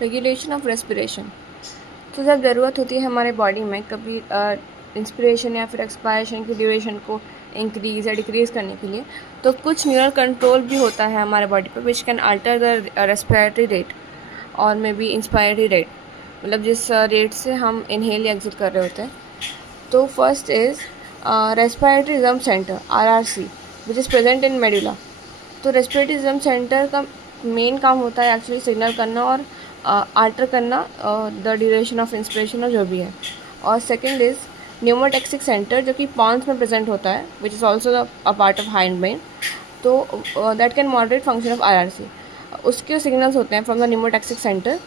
Regulation of respiration. तो जब ज़रूरत होती है हमारे बॉडी में कभी इंस्पिरेशन या फिर एक्सपायरेशन की ड्यूरेशन को इंक्रीज़ या डिक्रीज़ करने के लिए, तो कुछ न्यूरल कंट्रोल भी होता है हमारे बॉडी पर which can alter the respiratory rate और मे बी इंस्पायरी रेट, मतलब जिस रेट से हम इनहेल या एग्जिट कर रहे होते हैं। तो first is respiratory rhythm centre RRC which is present in medulla. तो रेस्पिरेटरी रिदम सेंटर का मेन काम होता है एक्चुअली सिग्नल करना और आल्टर करना द ड्यूरेशन ऑफ इंस्पिरेशन और जो भी है। और सेकंड इज़ न्यूमोटैक्सिक सेंटर जो कि पॉन्स में प्रेजेंट होता है which is also a part of hind brain. तो that can moderate function of RRC। उसके सिग्नल्स होते हैं from the pneumotaxic centre.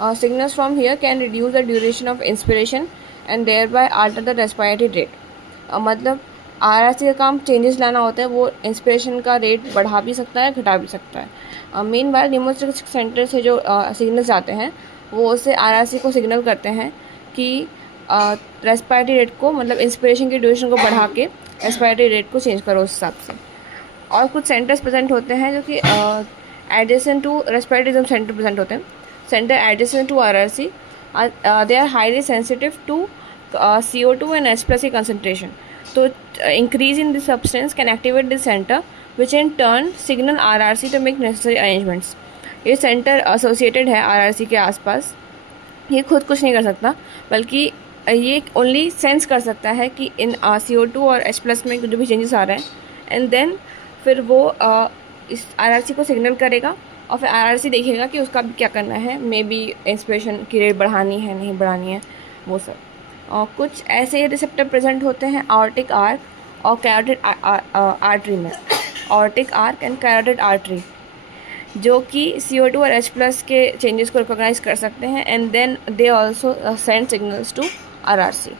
Signals from here can reduce the duration of inspiration and thereby alter the respiratory rate. मतलब RRC का काम changes लाना होता है, वो इंस्पिरेशन का रेट बढ़ा भी सकता है घटा भी सकता है। मेन बार न्यूमोटैक्सिक सेंटर से जो सिग्नल्स आते हैं वो उससे RRC को सिग्नल करते हैं कि रेस्पिरेटरी रेट को, मतलब इंस्पिरेशन की ड्यूरेशन को बढ़ा के रेस्पिरेटरी रेट को चेंज करो उस हिसाब से। और कुछ सेंटर्स प्रेजेंट होते हैं जो कि adjacent to respiratory rhythm center present होते हैं। Center adjacent to RRC they are highly sensitive to CO2 and H+ की concentration. तो increase in this substance can activate this center which in turn signal RRC to make necessary arrangements. ये centre associated है RRC के आसपास, ये खुद कुछ नहीं कर सकता बल्कि ये ओनली सेंस कर सकता है कि इन CO2 और H+ में जो भी चेंजेस आ रहे हैं, एंड देन फिर वो इस RRC को सिग्नल करेगा और फिर RRC देखेगा कि उसका भी क्या करना है, मे बी इंस्पिरेशन की रेट बढ़ानी है नहीं बढ़ानी है, वो सब। और कुछ ऐसे रिसेप्टर प्रेजेंट होते हैं आर्टिक आर्क और कैरोटिड आर्टरी में, Arctic arc and carotid artery, जो कि CO2 और H+ के चेंजेस को रिकॉग्नाइज कर सकते हैं and then they also send signals to RRC।